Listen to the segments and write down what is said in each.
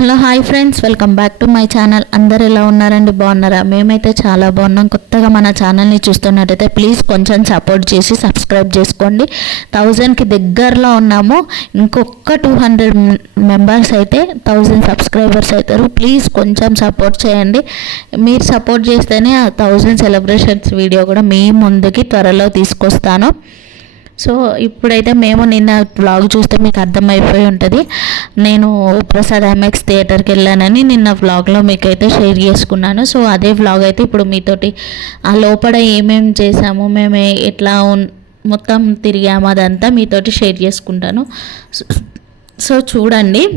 Hello hi friends. Welcome back to my channel. అందరు ఎలా ఉన్నారండి? బాగున్నారా? మేమైతే చాలా బాగున్నాం. కొత్తగా మన ఛానల్ని చూస్తున్నట్టయితే ప్లీజ్ కొంచెం సపోర్ట్ చేసి సబ్స్క్రైబ్ చేసుకోండి. థౌజండ్కి దగ్గరలో ఉన్నాము. ఇంకొక టూ హండ్రెడ్ మెంబర్స్ అయితే థౌజండ్ సబ్స్క్రైబర్స్ అవుతారు ప్లీజ్ కొంచెం సపోర్ట్ చేయండి. మీరు సపోర్ట్ చేస్తేనే ఆ థౌజండ్ సెలబ్రేషన్స్ వీడియో కూడా మీ ముందుకి త్వరలో తీసుకొస్తాను. సో ఇప్పుడైతే మేము నిన్న వ్లాగ్ చూస్తే మీకు అర్థమైపోయి ఉంటుంది. నేను ప్రసాద్ ఎంఎక్స్ థియేటర్కి వెళ్ళానని నిన్న వ్లాగ్లో మీకైతే షేర్ చేసుకున్నాను. సో అదే వ్లాగ్ అయితే ఇప్పుడు మీతోటి ఆ లోపల ఏమేమి చేసాము మేము ఎట్లా మొత్తం తిరిగాము అదంతా మీతోటి షేర్ చేసుకుంటాను. సో- చూడండి.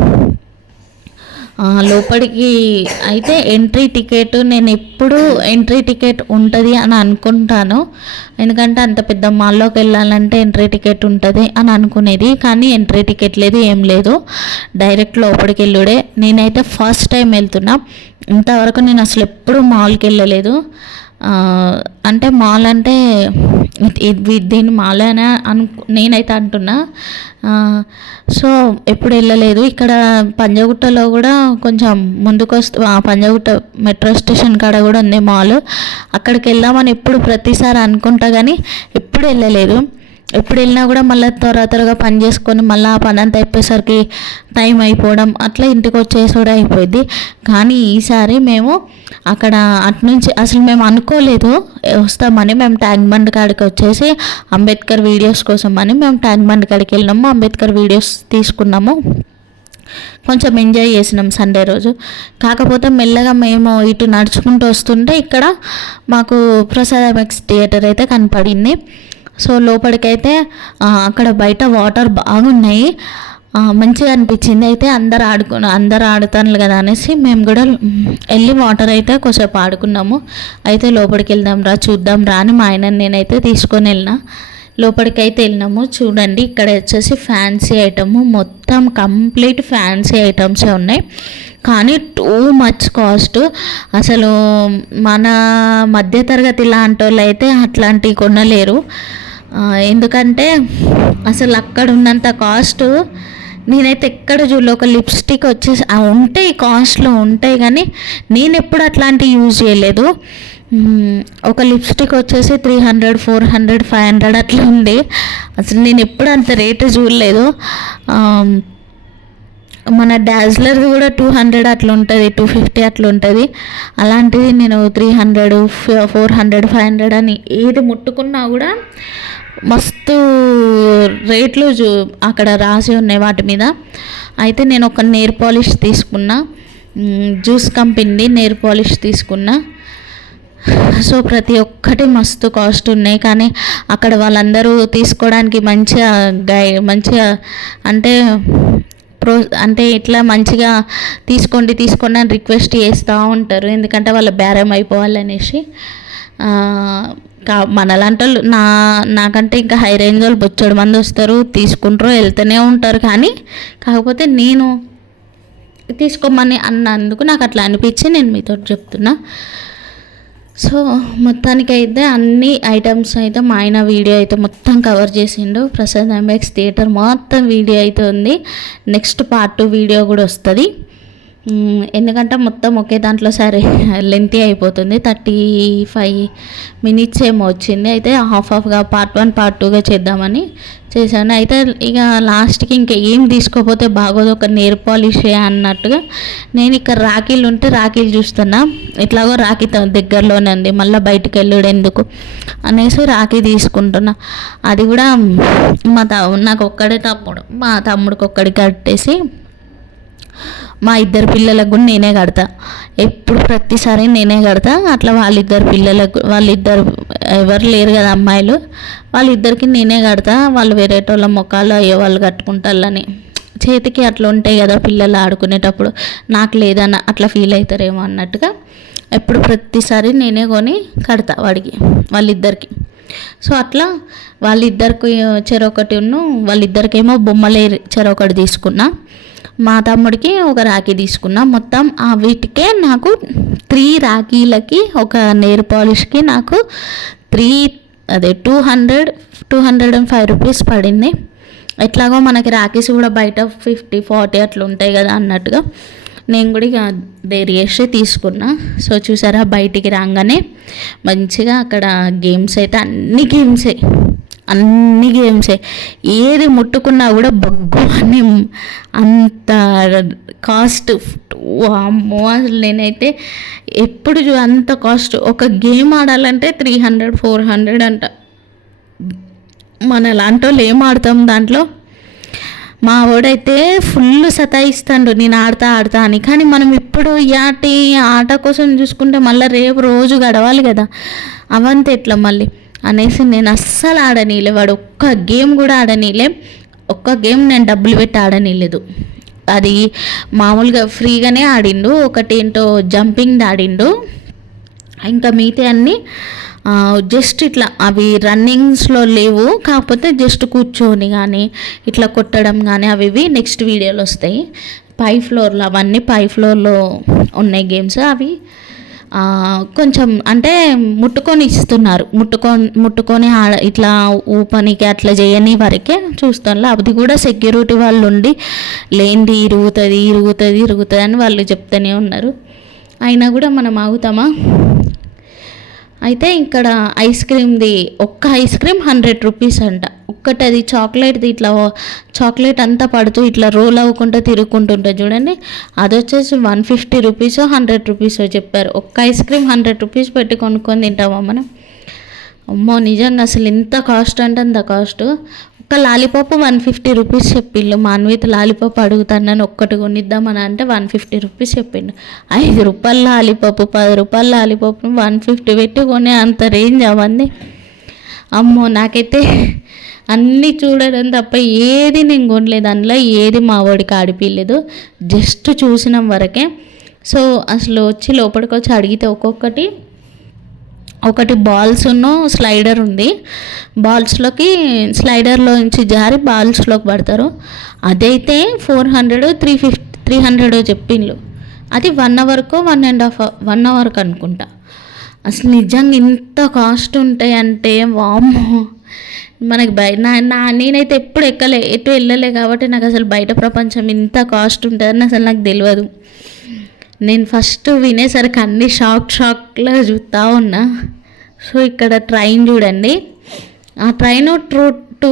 లోపలికి అయితే ఎంట్రీ టికెట్ నేను ఎప్పుడు ఎంట్రీ టికెట్ ఉంటుంది అని అనుకుంటాను. ఎందుకంటే అంత పెద్ద మాల్లోకి వెళ్ళాలంటే ఎంట్రీ టికెట్ ఉంటుంది అని అనుకునేది కానీ ఎంట్రీ టికెట్ లేదు ఏం లేదు. డైరెక్ట్ లోపలికి వెళ్ళుడే. నేనైతే ఫస్ట్ టైం వెళ్తున్నా. ఇంతవరకు నేను అసలు ఎప్పుడు మాల్కి వెళ్ళలేదు. అంటే మాల్ అంటే దీన్ని మాల్ అనే అను నేనైతే అంటున్నా. సో ఎప్పుడు వెళ్ళలేదు. ఇక్కడ పంజగుట్టలో కూడా కొంచెం ముందుకు వస్తూ ఆ పంజగుట్ట మెట్రో స్టేషన్ కాడ కూడా ఉంది మాల్. అక్కడికి వెళ్దామని ఎప్పుడు ప్రతిసారి అనుకుంటా కానీ ఎప్పుడు వెళ్ళలేదు. ఎప్పుడు వెళ్ళినా కూడా మళ్ళీ త్వర త్వరగా పని చేసుకొని మళ్ళీ ఆ పని అంతా అయిపోయేసరికి టైం అయిపోవడం అట్లా ఇంటికి వచ్చేసి కూడా అయిపోయింది కానీ ఈసారి మేము అక్కడ అటు నుంచి అసలు మేము అనుకోలేదు. వస్తామని మేము ట్యాంక్ బండ్ కాడికి వచ్చేసి అంబేద్కర్ వీడియోస్ కోసం అని మేము ట్యాంక్ బండ్ కాడికి వెళ్ళినాము అంబేద్కర్ వీడియోస్ తీసుకున్నాము. కొంచెం ఎంజాయ్ చేసినాం సండే రోజు. కాకపోతే మెల్లగా మేము ఇటు నడుచుకుంటూ వస్తుంటే ఇక్కడ మాకు ప్రసాద్ ఎక్స్ థియేటర్ అయితే కనపడింది. సో లోపలికైతే అక్కడ బయట వాటర్ బాగున్నాయి. మంచిగా అనిపించింది. అయితే అందరు ఆడుకు అందరు ఆడుతాను కదా అనేసి మేము కూడా వెళ్ళి వాటర్ అయితే కొంచెంసేపు ఆడుకున్నాము. అయితే లోపలికి వెళ్దాం రా చూద్దాం రా అని మా ఆయన నేనైతే తీసుకొని వెళ్ళిన. లోపలికి అయితే వెళ్ళినాము. చూడండి ఇక్కడ వచ్చేసి ఫ్యాన్సీ ఐటమ్. మొత్తం కంప్లీట్ ఫ్యాన్సీ ఐటమ్సే ఉన్నాయి. కానీ టూ మచ్ కాస్ట్. అసలు మన మధ్యతరగతి లాంటి వాళ్ళు అయితే అట్లాంటివి కొనలేరు. ఎందుకంటే అసలు అక్కడ ఉన్నంత కాస్ట్ నేనైతే ఎక్కడ చూడలే. ఒక లిప్స్టిక్ వచ్చేసి ఉంటాయి కాస్ట్లో ఉంటాయి కానీ నేను ఎప్పుడు అట్లాంటివి యూజ్ చేయలేదు. ఒక లిప్స్టిక్ వచ్చేసి three hundred four hundred five hundred అట్లా ఉంది. అసలు నేను ఎప్పుడు అంత రేటు చూడలేదు. మన డాజ్లర్ది కూడా టూ హండ్రెడ్ అట్లా ఉంటుంది టూ ఫిఫ్టీ అట్లా ఉంటుంది అలాంటిది నేను three hundred four hundred five hundred అని ఏది ముట్టుకున్నా కూడా మస్తు రేట్లు చూ అక్కడ రాసి ఉన్నాయి వాటి మీద. అయితే నేను ఒక నేర్ పాలిష్ తీసుకున్నా. జ్యూస్ కంపెనీ నేర్ పాలిష్ తీసుకున్నా. సో ప్రతి ఒక్కటి మస్తు కాస్ట్ ఉన్నాయి. కానీ అక్కడ వాళ్ళందరూ తీసుకోవడానికి మంచిగా గై మంచిగా అంటే ప్రో అంటే ఇట్లా మంచిగా తీసుకోండి తీసుకోండి అని రిక్వెస్ట్ చేస్తూ ఉంటారు. ఎందుకంటే వాళ్ళ బేరం అయిపోవాలనేసి. కా మనలాంటి వాళ్ళు నా నాకంటే ఇంకా హై రేంజ్ వాళ్ళు బొచ్చడు మంది వస్తారు తీసుకుంటారు వెళ్తూనే ఉంటారు. కానీ కాకపోతే నేను తీసుకోమని అన్నందుకు నాకు అట్లా అనిపించి నేను మీతో చెప్తున్నా. సో మొత్తానికైతే అన్ని ఐటమ్స్ అయితే మా ఆయన వీడియో అయితే మొత్తం కవర్ చేసిండు. ప్రసాద్ ఎంబెక్స్ థియేటర్ మొత్తం వీడియో అయితే ఉంది. నెక్స్ట్ పార్ట్ టూ వీడియో కూడా వస్తుంది. ఎందుకంటే మొత్తం ఒకే దాంట్లో సరే లెంతీ అయిపోతుంది. థర్టీ ఫైవ్ మినిట్స్ ఏమో వచ్చింది. అయితే హాఫ్ హాఫ్గా పార్ట్ వన్ పార్ట్ టూగా చేద్దామని చేశాను. అయితే ఇక లాస్ట్కి ఇంకా ఏం తీసుకోపోతే బాగోదు. ఒక నేర్ పాలిష్ అన్నట్టుగా నేను ఇక్కడ రాఖీలు ఉంటే రాఖీలు చూస్తున్నా. ఎట్లాగో రాఖీ త- దగ్గరలోనే ఉంది. మళ్ళీ బయటికి వెళ్ళుడు ఎందుకు అనేసి రాఖీ తీసుకుంటున్నా. అది కూడా మా త నాకు ఒక్కడే తమ్ముడు. మా తమ్ముడికి ఒక్కడికి కట్టేసి మా ఇద్దరు పిల్లలకు కూడా నేనే కడతా. ఎప్పుడు ప్రతిసారి నేనే కడతా. అట్లా వాళ్ళిద్దరు పిల్లలకు వాళ్ళిద్దరు ఎవరు లేరు కదా అమ్మాయిలు వాళ్ళిద్దరికి నేనే కడతా. వాళ్ళు వేరేటోళ్ళ ముఖాలు అయ్యో వాళ్ళు కట్టుకుంటారని. చేతికి అట్లా ఉంటాయి కదా పిల్లలు ఆడుకునేటప్పుడు. నాకు లేదన్న అట్లా ఫీల్ అవుతారేమో అన్నట్టుగా ఎప్పుడు ప్రతిసారి నేనే కొని కడతా వాడికి వాళ్ళిద్దరికి. సో అట్లా వాళ్ళిద్దరికి చెరొకటి ఉన్ను వాళ్ళిద్దరికేమో బొమ్మలే చెరొకటి తీసుకున్నా. మా తమ్ముడికి ఒక రాఖీ తీసుకున్నా. మొత్తం ఆ వీటికే నాకు త్రీ రాఖీలకి ఒక నేర్ పాలిష్కి నాకు త్రీ అదే two hundred two hundred and five rupees పడింది. ఎట్లాగో మనకి రాఖీస్ కూడా బయట ఫిఫ్టీ ఫార్టీ అట్లా ఉంటాయి కదా అన్నట్టుగా నేను కూడా ఇక డైరీ చేసి తీసుకున్నా. సో చూసారా బయటికి రాగానే మంచిగా అక్కడ గేమ్స్ అయితే అన్ని గేమ్సే అన్ని గేమ్సే ఏది ముట్టుకున్నా కూడా బగ్గు అని అంత కాస్ట్ అమ్మో అసలు నేనైతే ఎప్పుడు చూ- అంత కాస్ట్ ఒక గేమ్ ఆడాలంటే త్రీ హండ్రెడ్ ఫోర్ హండ్రెడ్ అంట. మన లాంటి వాళ్ళు ఏం ఆడతాం దాంట్లో? మా వాడైతే ఫుల్ సతాయిస్తాడు నేను ఆడతా ఆడతా అని. కానీ మనం ఇప్పుడు యాటి ఆట కోసం చూసుకుంటే మళ్ళీ రేపు రోజు గడవాలి కదా. అవంత ఎట్లా మళ్ళీ? అనేసి నేను అస్సలు ఆడనీలే వాడు ఒక్క గేమ్ కూడా ఆడనీలే ఒక్క గేమ్ నేను డబ్బులు పెట్టి ఆడనీలేదు అది మామూలుగా ఫ్రీగానే ఆడిండు. ఒకటి ఏంటో జంపింగ్ ఆడిండు. ఇంకా మిగతా అన్నీ జస్ట్ ఇట్లా అవి రన్నింగ్స్లో లేవు. కాకపోతే జస్ట్ కూర్చొని కానీ ఇట్లా కొట్టడం కానీ అవి ఇవి నెక్స్ట్ వీడియోలు వస్తాయి. పై ఫ్లోర్లో అవన్నీ పై ఫ్లోర్లో ఉన్నాయి గేమ్స్ అవి. కొంచెం అంటే ముట్టుకొని ఇస్తున్నారు. ముట్టుకొని ముట్టుకొని ఆడ ఇట్లా ఊపనికి అట్లా చేయని వరకే చూస్తాను అది కూడా సెక్యూరిటీ వాళ్ళు ఉండి లేనిది ఇరుగుతుంది ఇరుగుతుంది ఇరుగుతుంది అని వాళ్ళు చెప్తూనే ఉన్నారు. అయినా కూడా మనం ఆగుతామా? అయితే ఇక్కడ ఐస్ క్రీమ్ది ఒక్క ఐస్ క్రీమ్ హండ్రెడ్ రూపీస్ అంట. ఒక్కటి అది చాక్లెట్ది ఇట్లా చాక్లెట్ అంతా పడుతూ ఇట్లా రోల్ అవ్వకుండా తిరుగుకుంటుంటుంది చూడండి. అది వచ్చేసి one fifty rupees hundred rupees చెప్పారు. ఒక్క ఐస్ క్రీమ్ హండ్రెడ్ రూపీస్ పెట్టి కొనుక్కొని తింటామా మనం? అమ్మో నిజంగా అసలు ఎంత కాస్ట్ అంటే అంత కాస్ట్. ఒక్క లాలీపాప్ వన్ ఫిఫ్టీ రూపీస్ చెప్పిండు. మాన్విత లాలీపాప్ అడుగుతానని ఒక్కటి కొనిద్దామని అంటే వన్ ఫిఫ్టీ రూపీస్ చెప్పిండు. ఐదు రూపాయల లాలీపాప్ పది రూపాయల లాలీపాప్ వన్ ఫిఫ్టీ పెట్టి కొనే అంత రేంజ్ అవంది అమ్మో నాకైతే అన్నీ చూడడం తప్ప ఏది నేను కొనలేదు. అందులో ఏది మా వాడికి ఆడిపిలేదు జస్ట్ చూసినాం వరకే. సో అసలు వచ్చి లోపలికి వచ్చి అడిగితే ఒక్కొక్కటి ఒకటి బాల్స్ ఉన్ను స్లైడర్ ఉంది. బాల్స్లోకి స్లైడర్లో నుంచి జారి బాల్స్లోకి పడతారు. అదైతే four hundred three fifty three hundred చెప్పిండ్రు అది వన్ అవర్కో వన్ అండ్ హాఫ్ వన్ అవర్కి అనుకుంటా. అసలు నిజంగా ఇంత కాస్ట్ ఉంటాయంటే వామ్మో. మనకి బయట నా నా నేనైతే ఎప్పుడు ఎక్కలే ఎటు వెళ్ళలే కాబట్టి నాకు అసలు బయట ప్రపంచం ఇంత కాస్ట్ ఉంటుందని అసలు నాకు తెలియదు నేను ఫస్ట్ వినేసరికి అన్ని షాక్ షాక్లో చూస్తూ ఉన్నా. సో ఇక్కడ ట్రైన్ చూడండి. ఆ train two two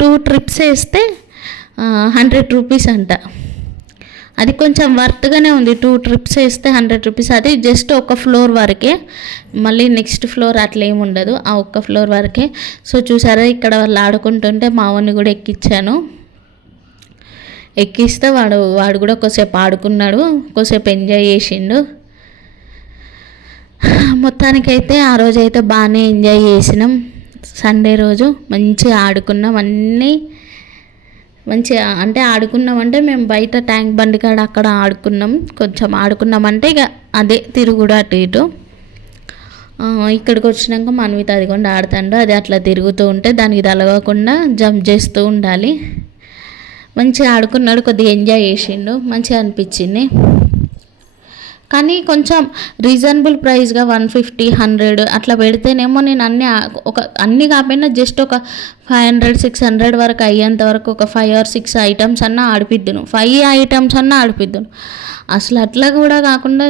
two trips వేస్తే హండ్రెడ్ రూపీస్ అంట. అది కొంచెం వర్త్గానే ఉంది. టూ ట్రిప్స్ వేస్తే హండ్రెడ్ రూపీస్ అది జస్ట్ ఒక ఫ్లోర్ వరకే. మళ్ళీ నెక్స్ట్ ఫ్లోర్ అట్లా ఏమి ఉండదు. ఆ ఒక్క ఫ్లోర్ వరకే. సో చూసారా ఇక్కడ వాళ్ళు ఆడుకుంటుంటే మా కూడా ఎక్కించాను ఎక్కిస్తే వాడు వాడు కూడా కొద్దిసేపు ఆడుకున్నాడు. కొద్దిసేపు ఎంజాయ్ చేసిండు. మొత్తానికైతే ఆ రోజైతే బాగానే ఎంజాయ్ చేసినాం. సండే రోజు మంచిగా ఆడుకున్నాం. అన్నీ మంచిగా అంటే ఆడుకున్నామంటే మేము బయట ట్యాంక్ బండి కాడ అక్కడ ఆడుకున్నాం. కొంచెం ఆడుకున్నామంటే ఇక అదే తిరుగుడు అటు ఇటు. ఇక్కడికి వచ్చినాక మనవిత అదిగొండ ఆడుతాడు. అది అట్లా తిరుగుతూ ఉంటే దానికి తలగకుండా జంప్ చేస్తూ ఉండాలి. మంచిగా ఆడుకున్నాడు కొద్దిగా ఎంజాయ్ చేసిండు. మంచిగా అనిపించింది. కానీ కొంచెం రీజనబుల్ ప్రైస్గా వన్ ఫిఫ్టీ హండ్రెడ్ అట్లా పెడితేనేమో నేను అన్ని ఒక అన్ని కాకపోయినా జస్ట్ ఒక ఫైవ్ హండ్రెడ్ సిక్స్ హండ్రెడ్ వరకు అయ్యేంత వరకు ఒక ఫైవ్ ఆర్ సిక్స్ ఐటమ్స్ అన్న ఆడిపిద్దును. ఫైవ్ ఐటమ్స్ అన్న ఆడిపిద్దును. అసలు అట్లా కూడా కాకుండా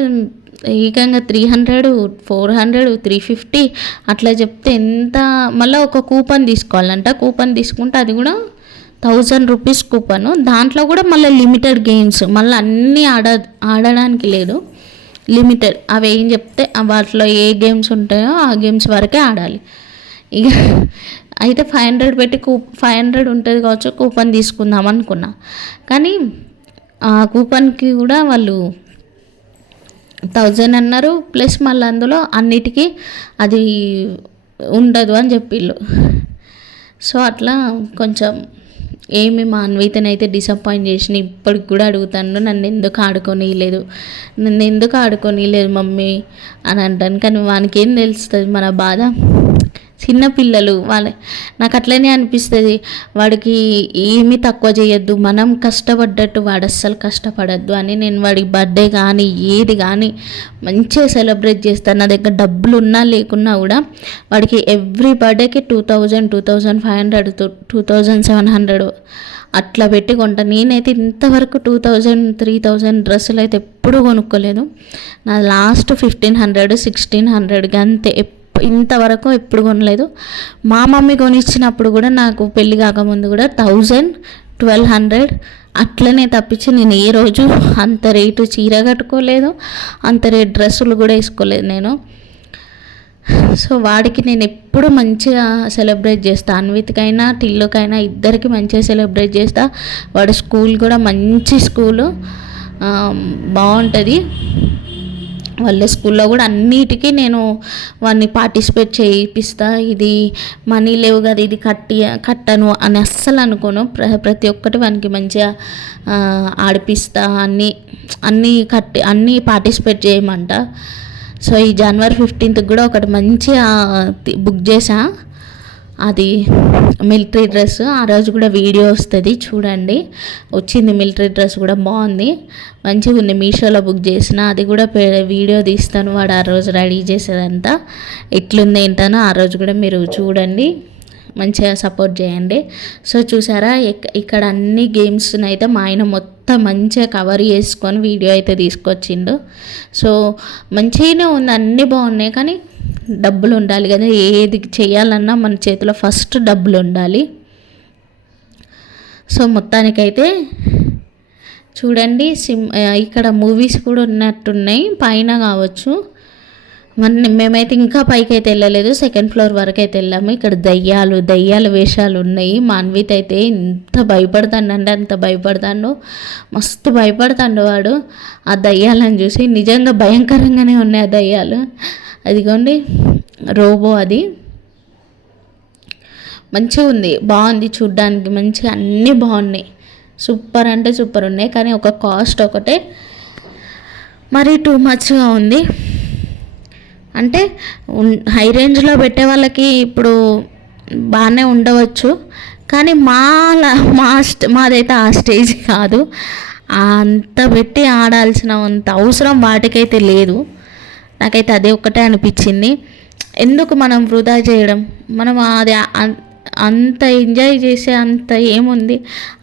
ఏకంగా three hundred four hundred three fifty అట్లా చెప్తే ఎంత మళ్ళీ ఒక కూపన్ తీసుకోవాలంట. కూపన్ తీసుకుంటే అది కూడా థౌజండ్ రూపీస్ కూపను దాంట్లో కూడా మళ్ళీ లిమిటెడ్ గేమ్స్ మళ్ళీ అన్నీ ఆడ ఆడడానికి లేదు. లిమిటెడ్. అవి ఏం చెప్తే వాటిలో ఏ గేమ్స్ ఉంటాయో ఆ గేమ్స్ వరకే ఆడాలి. ఇక అయితే ఫైవ్ హండ్రెడ్ పెట్టి కూ ఫైవ్ హండ్రెడ్ ఉంటుంది కావచ్చు కూపన్ తీసుకుందాం అనుకున్నా. కానీ ఆ కూపన్కి కూడా వాళ్ళు థౌజండ్ అన్నారు ప్లస్ మళ్ళీ అందులో అన్నిటికీ అది ఉండదు అని చెప్పిళ్ళు. సో అట్లా కొంచెం ఏమి మా అయితే డిసప్పాయింట్ చేసిన ఇప్పటికి కూడా అడుగుతాను నన్ను ఎందుకు ఆడుకోనిలేదు నన్ను ఎందుకు ఆడుకోనిలేదు మమ్మీ? అని అంటాను. కానీ వానికి ఏం తెలుస్తుంది? మన బాధ? చిన్నపిల్లలు వాళ్ళ. నాకు అట్లనే అనిపిస్తుంది. వాడికి ఏమీ తక్కువ చేయొద్దు. మనం కష్టపడ్డట్టు వాడు అస్సలు కష్టపడద్దు అని నేను వాడికి బర్త్డే కానీ ఏది కానీ మంచిగా సెలబ్రేట్ చేస్తాను నా దగ్గర డబ్బులు ఉన్నా లేకున్నా కూడా వాడికి ఎవ్రీ బర్త్డేకి two thousand two thousand five hundred two thousand seven hundred అట్లా పెట్టి కొంటా. నేనైతే ఇంతవరకు టూ థౌజండ్ త్రీ థౌజండ్ డ్రెస్సులు అయితే ఎప్పుడూ కొనుక్కోలేదు. నా last fifteen hundred sixteen hundred అంతే. ఇంతవరకు ఎప్పుడు కొనలేదు. మా మమ్మీ కొనిచ్చినప్పుడు కూడా నాకు పెళ్ళి కాకముందు కూడా థౌజండ్ ట్వెల్వ్ హండ్రెడ్ అట్లనే తప్పించి నేను ఏ రోజు అంత రేటు చీర కట్టుకోలేదు అంత రేటు డ్రెస్సులు కూడా వేసుకోలేదు నేను. సో వాడికి నేను ఎప్పుడు మంచిగా సెలబ్రేట్ చేస్తాను అన్విత్కైనా టిల్లుకైనా ఇద్దరికి మంచిగా సెలబ్రేట్ చేస్తా. వాడు స్కూల్ కూడా మంచి స్కూలు బాగుంటుంది. వాళ్ళ స్కూల్లో కూడా అన్నిటికీ నేను వాడిని పార్టిసిపేట్ చేయిస్తా ఇది మనీ లేవు కదా ఇది కట్టి కట్టను అని అస్సలు అనుకోను. ప్ర ప్రతి ఒక్కటి వానికి మంచిగా ఆడిపిస్తా. అన్నీ అన్నీ కట్టి అన్నీ పార్టిసిపేట్ చేయమంట. సో ఈ జనవరి ఫిఫ్టీన్త్కి కూడా ఒకటి మంచిగా బుక్ చేసా అది మిలిటరీ డ్రెస్. ఆ రోజు కూడా వీడియో వస్తుంది చూడండి. వచ్చింది మిలిటరీ డ్రెస్ కూడా బాగుంది. మంచిగా ఉంది మీషోలో బుక్ చేసిన. అది కూడా వీడియో తీస్తాను. వాడు ఆ రోజు రెడీ చేసేదంతా. ఎట్లుంది ఏంటనో ఆ రోజు కూడా మీరు చూడండి. మంచిగా సపోర్ట్ చేయండి. సో చూసారా? ఇక్కడ అన్ని గేమ్స్ని అయితే మా ఆయన మొత్తం మంచిగా కవర్ చేసుకొని వీడియో అయితే తీసుకొచ్చిండు. సో మంచిగానే ఉంది. అన్నీ బాగున్నాయి. కానీ డబ్బులు ఉండాలి కదా. ఏది చేయాలన్నా మన చేతిలో ఫస్ట్ డబ్బులు ఉండాలి. సో మొత్తానికైతే చూడండి. సిమ్ ఇక్కడ మూవీస్ కూడా ఉన్నట్టున్నాయి. పైన కావచ్చు. మన మేమైతే ఇంకా పైకి అయితే వెళ్ళలేదు. సెకండ్ ఫ్లోర్ వరకు అయితే వెళ్ళాము. ఇక్కడ దయ్యాలు దయ్యాల వేషాలు ఉన్నాయి. మాన్విత్ అయితే ఇంత భయపడతాడంటే అంత భయపడతాడు. మస్తు భయపడతాడు వాడు. ఆ దయ్యాలను చూసి నిజంగా భయంకరంగానే ఉన్నాయి ఆ దయ్యాలు. అదిగోండి రోబో అది. మంచిగా ఉంది. బాగుంది చూడ్డానికి. మంచిగా అన్నీ బాగున్నాయి. సూపర్ అంటే సూపర్ ఉన్నాయి. కానీ ఒక కాస్ట్ ఒకటే. మరీ టూ మచ్గా ఉంది. అంటే హై రేంజ్లో పెట్టే వాళ్ళకి ఇప్పుడు బాగానే ఉండవచ్చు. కానీ మా మా మాదైతే ఆ స్టేజ్ కాదు. అంత పెట్టి ఆడాల్సిన అంత అవసరం వాటికైతే లేదు. నాకైతే అదే ఒక్కటే అనిపించింది. ఎందుకు మనం వృధా చేయడం? మనం అది అంత ఎంజాయ్ చేసే అంత ఏముంది?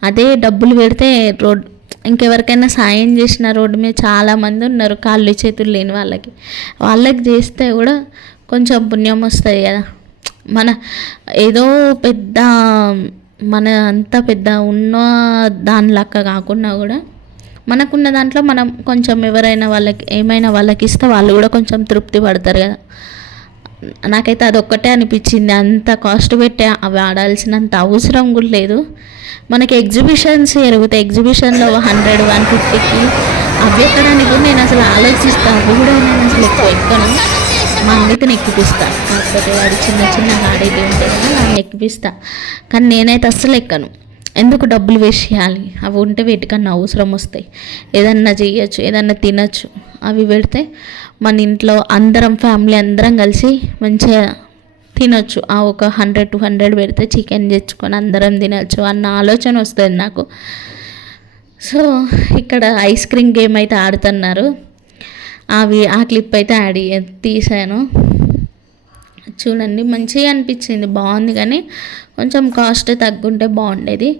అదే డబ్బులు పెడితే రోడ్ ఇంకెవరికైనా సాయం చేసిన రోడ్డు మీద చాలామంది ఉన్నారు కాళ్ళు చేతులు లేని వాళ్ళకి. వాళ్ళకి చేస్తే కూడా కొంచెం పుణ్యం వస్తుంది కదా. మన ఏదో పెద్ద మన అంత పెద్ద ఉన్న దాని కాకుండా కూడా మనకున్న దాంట్లో మనం కొంచెం ఎవరైనా వాళ్ళకి ఏమైనా వాళ్ళకి ఇస్తే వాళ్ళు కూడా కొంచెం తృప్తి పడతారు కదా. నాకైతే అది ఒక్కటే అనిపించింది. అంత కాస్ట్ పెట్టి అవి ఆడాల్సినంత అవసరం కూడా లేదు. మనకి ఎగ్జిబిషన్స్ జరుగుతాయి. ఎగ్జిబిషన్లో హండ్రెడ్ వన్ ఫిఫ్టీకి అవి ఎక్కడానికి కూడా నేను అసలు ఆలోచిస్తాను అవి కూడా నేను అసలు ఎక్కువ ఎక్కను. మా అన్నిటిని ఎక్కిపిస్తాను కాకపోతే వాడు చిన్న చిన్న ఆడేది ఉంటే కదా నన్ను ఎక్కిపిస్తా. కానీ నేనైతే అస్సలు ఎక్కను. ఎందుకు డబ్బులు వేస్ట్ చేయాలి? అవి ఉంటే వీటికన్నా అవసరం వస్తాయి. ఏదన్నా చేయొచ్చు ఏదన్నా తినచ్చు. అవి పెడితే మన ఇంట్లో అందరం ఫ్యామిలీ అందరం కలిసి మంచిగా తినొచ్చు. ఆ ఒక హండ్రెడ్ టూ హండ్రెడ్ పెడితే చికెన్ తెచ్చుకొని అందరం తినచ్చు అన్న ఆలోచన వస్తుంది నాకు. సో ఇక్కడ ఐస్ క్రీమ్ గేమ్ అయితే ఆడుతున్నారు. అవి ఆ క్లిప్ అయితే యాడ్ తీసాను. చూడండి మంచిగా అనిపించింది బాగుంది కానీ కొంచెం కాస్ట్ తగ్గుంటే బాగుండేది.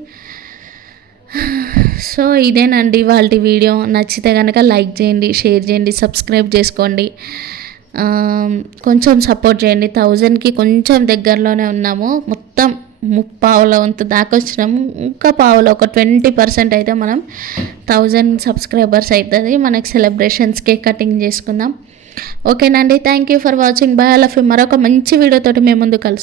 సో ఇదేనండి వాళ్ళ వీడియో. నచ్చితే కనుక లైక్ చేయండి షేర్ చేయండి సబ్స్క్రైబ్ చేసుకోండి. కొంచెం సపోర్ట్ చేయండి. థౌజండ్కి కొంచెం దగ్గరలోనే ఉన్నాము. మొత్తం ముప్పావుల వంత దాకా వచ్చినాము. ఇంకా పావులో ఒక ట్వంటీ పర్సెంట్ అయితే మనం థౌజండ్ సబ్స్క్రైబర్స్ అవుతుంది మనకి సెలబ్రేషన్స్ కేక్ కటింగ్ చేసుకుందాం. ఓకేనండి. Thank you for watching bye love మరొక మంచి వీడియోతోటి మేము ముందు కలుసు